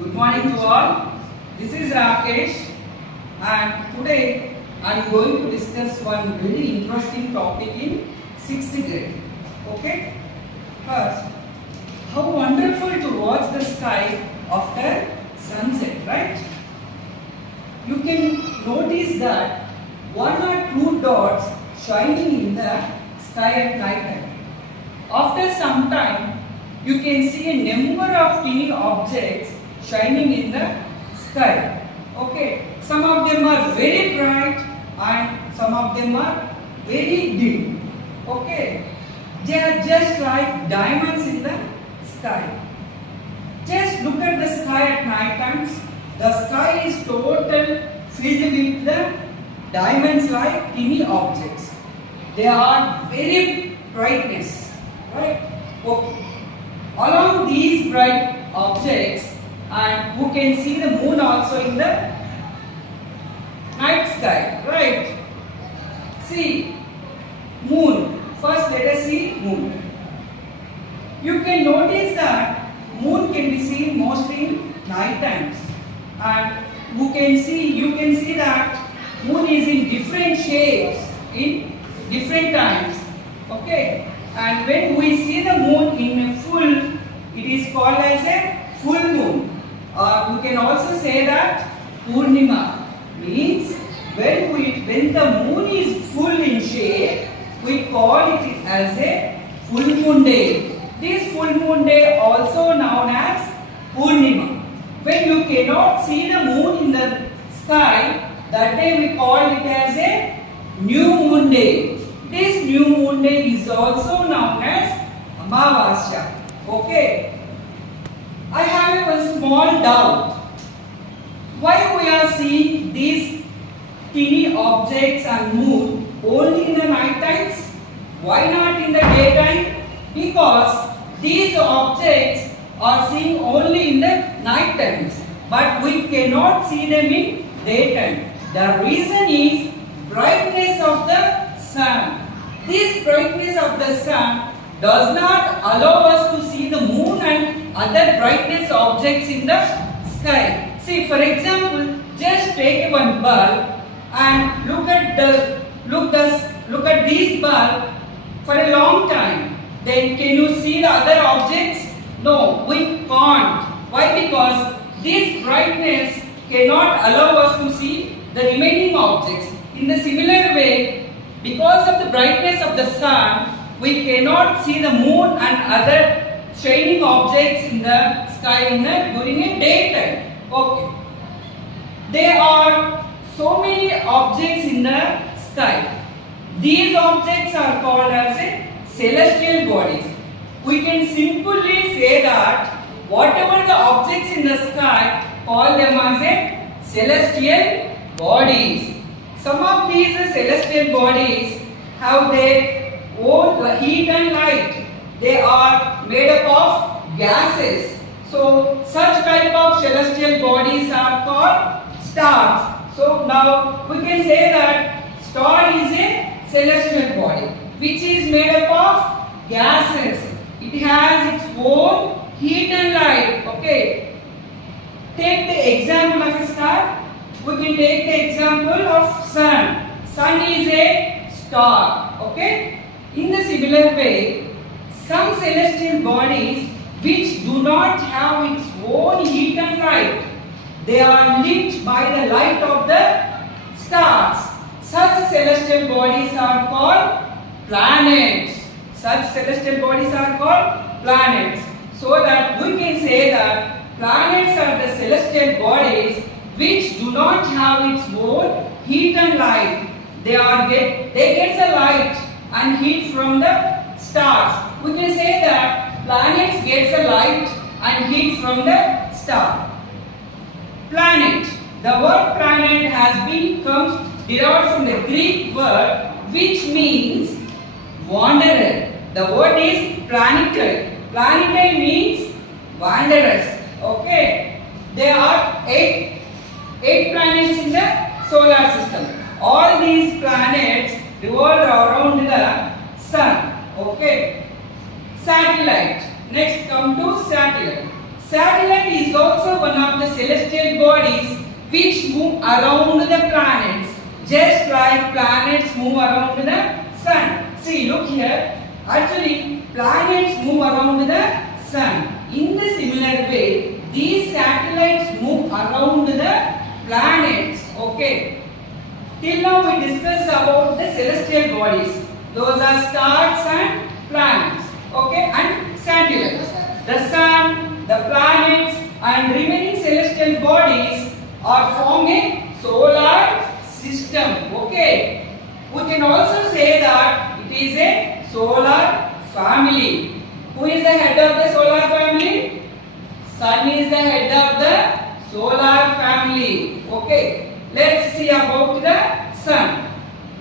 Good morning to all. This is Rakesh and today I am going to discuss one very interesting topic in 6th grade. Okay? First, how wonderful to watch the sky after sunset, right? You can notice that one or two dots shining in the sky at night time. After some time, you can see a number of tiny objects shining in the sky. Okay, some of them are very bright and some of them are very dim. Okay, they are just like diamonds in the sky. Just look at the sky at night times. The sky is total filled with the diamonds like tiny objects. They are very brightness, right? Okay. Along these bright objects, and who can see the moon also in the night sky, right? See, moon. First let us see moon. You can notice that moon can be seen mostly in night times, and you can see that moon is in different shapes in different times. Okay, and when we see the moon in a full, it is called as a full moon. Or we can also say that Purnima means when the moon is full in shape, we call it as a full moon day. This full moon day also known as Purnima. When you cannot see the moon in the sky, that day we call it as a new moon day. This new moon day is also known as Amavasya. Okay. I have a small doubt. Why we are seeing these tiny objects and moon only in the night times? Why not in the daytime? Because these objects are seen only in the night times, but we cannot see them in daytime. The reason is brightness of the sun. This brightness of the sun does not allow us to see the moon and other brightness objects in the sky. See, for example, just take one bulb and look at this bulb for a long time. Then can you see the other objects? No, we can't. Why? Because this brightness cannot allow us to see the remaining objects. In the similar way, because of the brightness of the sun, we cannot see the moon and other shining objects in the sky during a daytime. Okay. There are so many objects in the sky. These objects are called as a celestial bodies. We can simply say that whatever the objects in the sky, call them as a celestial bodies. Some of these celestial bodies have their own heat and light. They are made up of gases. So such type of celestial bodies are called stars. So now we can say that star is a celestial body which is made up of gases. It has its own heat and light. Okay. Take the example of a star. We can take the example of sun. Sun is a star. Okay. In the similar way, some celestial bodies which do not have its own heat and light, they are lit by the light of the stars. Such celestial bodies are called planets. Such celestial bodies are called planets. So that we can say that planets are the celestial bodies which do not have its own heat and light. They get the light and heat from the stars. We can say that planets get the light and heat from the star. Planet. The word planet comes derived from the Greek word which means wanderer. The word is planetary. Planetary means wanderers. Okay. There are eight planets in the solar system. All these planets revolve around the sun. Okay. Satellite. Next come to satellite. Satellite is also one of the celestial bodies which move around the planets, just like planets move around the sun. See, look here. Actually, planets move around the sun. In the similar way, these satellites move around the planets. Okay. Till now we discussed about the celestial bodies. Those are stars and planets. Okay, and satellites. The sun, the planets, and remaining celestial bodies are forming solar system. Okay. We can also say that it is a solar family. Who is the head of the solar family? Sun is the head of the solar family. Okay. Let's see about the sun.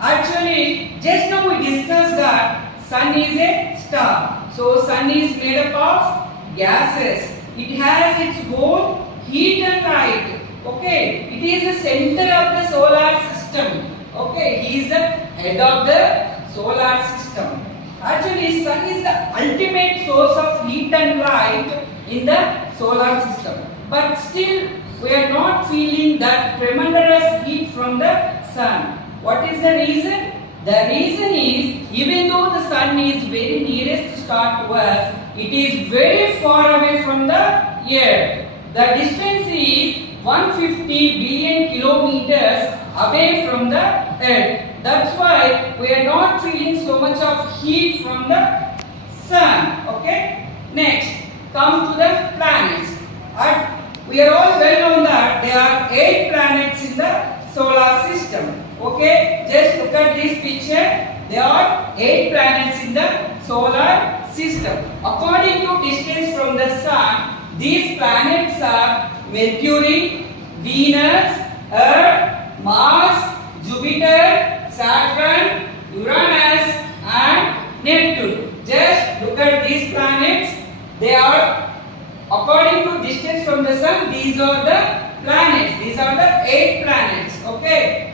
Actually, just now we discussed that sun is a star. So sun is made up of gases. It has its own heat and light. Okay. It is the center of the solar system. Okay. He is the head of the solar system. Actually, sun is the ultimate source of heat and light in the solar system. But still, we are not feeling that tremendous heat from the sun. What is the reason? The reason is, even though the sun is very nearest star to us, it is very far away from the earth. The distance is 150 billion kilometers away from the earth. That's why we are not feeling so much of heat from the sun. Okay. Next, come to the planets. We are all well known that there are 8 planets in the solar system. Okay, just look at this picture. There are 8 planets in the solar system. According to distance from the sun, these planets are Mercury, Venus, Earth, Mars, Jupiter, Saturn, Uranus, and Neptune. Just look at these planets. They are, according to distance from the sun, these are the planets. These are the 8 planets. Okay.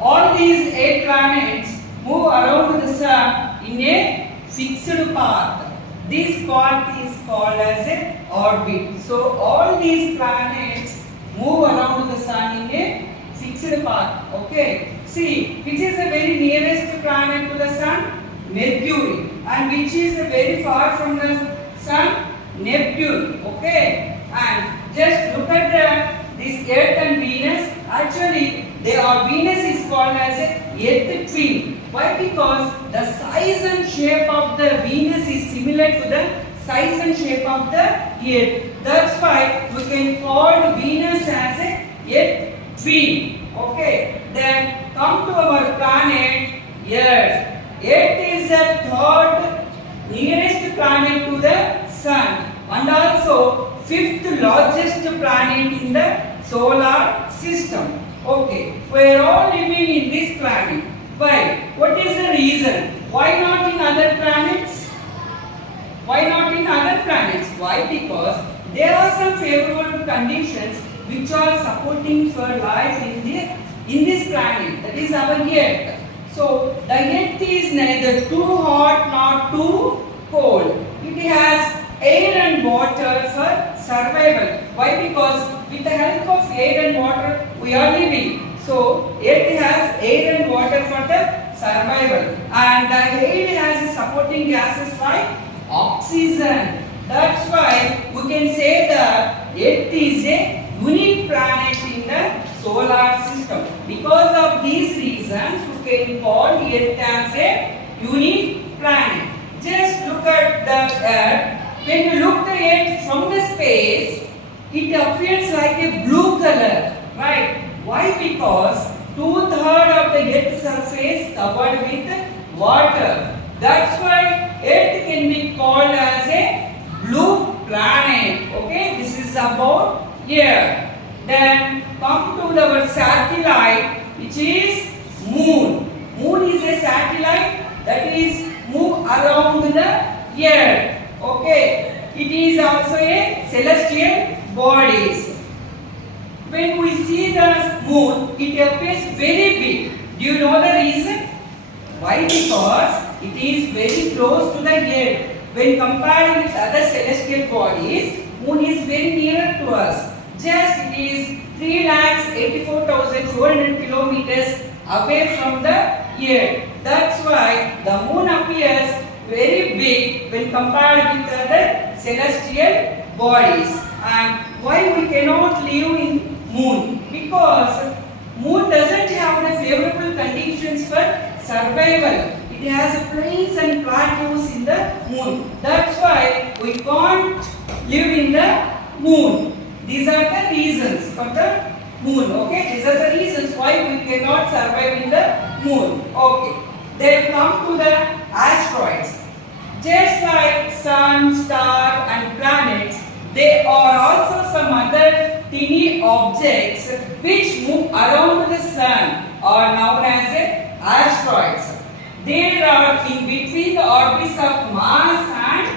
All these 8 planets move around the sun in a fixed path. This path is called as an orbit. So all these planets move around the sun in a fixed path. Okay. See, which is the very nearest planet to the sun? Mercury. And which is very far from the sun? Neptune. Okay. And just look at this Earth and Venus. Actually, Venus is called as a Earth twin. Why? Because the size and shape of the Venus is similar to the size and shape of the Earth. That's why we can call Venus as a Earth twin. Okay. Then come to our planet Earth. Earth is the 3rd nearest planet to the sun and also 5th largest planet in the solar system. Okay, we are all living in this planet. Why? What is the reason? Why not in other planets? Why not in other planets? Why? Because there are some favorable conditions which are supporting for life in this planet. That is our Earth. So the Earth is neither too hot nor too cold. It has air and water for survival. Why? Because with the help of air and water we are living. So Earth has air and water for the survival. And the air has supporting gases like oxygen. That's why we can say that Earth is a unique planet in the solar system. Because of these reasons, we can call Earth as a unique planet. Just look at the Earth. When you look at it from the space, it appears like a blue color, right? Why? Because 2/3 of the Earth's surface covered with water. That's why Earth can be called as a blue planet. Okay, this is about Earth. Then come to our satellite, which is Moon. Moon is a satellite that is move around the Earth. Okay, it is also a celestial bodies. When we see the moon, it appears very big. Do you know the reason? Why? Because it is very close to the earth. When compared with other celestial bodies, Moon is very near to us. Just it is 3,84,400 kilometers away from the Earth. That's why the Moon appears very big when compared with other celestial bodies. And why we cannot live in Moon? Because Moon doesn't have the favorable conditions for survival. It has plains and plateaus in the Moon. That's why we can't live in the Moon. These are the reasons for the Moon. Okay, these are the reasons why we cannot survive in the Moon. Okay, then come to the asteroids. Just like Sun, star, and planets, there are also some other tiny objects which move around the Sun are known as asteroids. They are in between the orbits of Mars and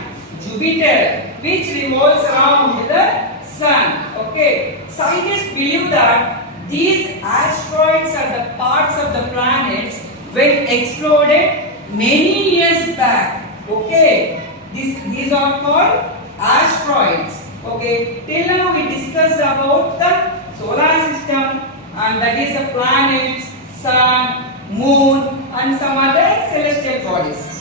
Jupiter, which revolves around the Sun. Okay, scientists believe that these asteroids are the parts of the planets when exploded many years back. Okay, these are called asteroids. Okay, till now we discussed about the solar system, and that is the planets, Sun, Moon, and some other celestial bodies.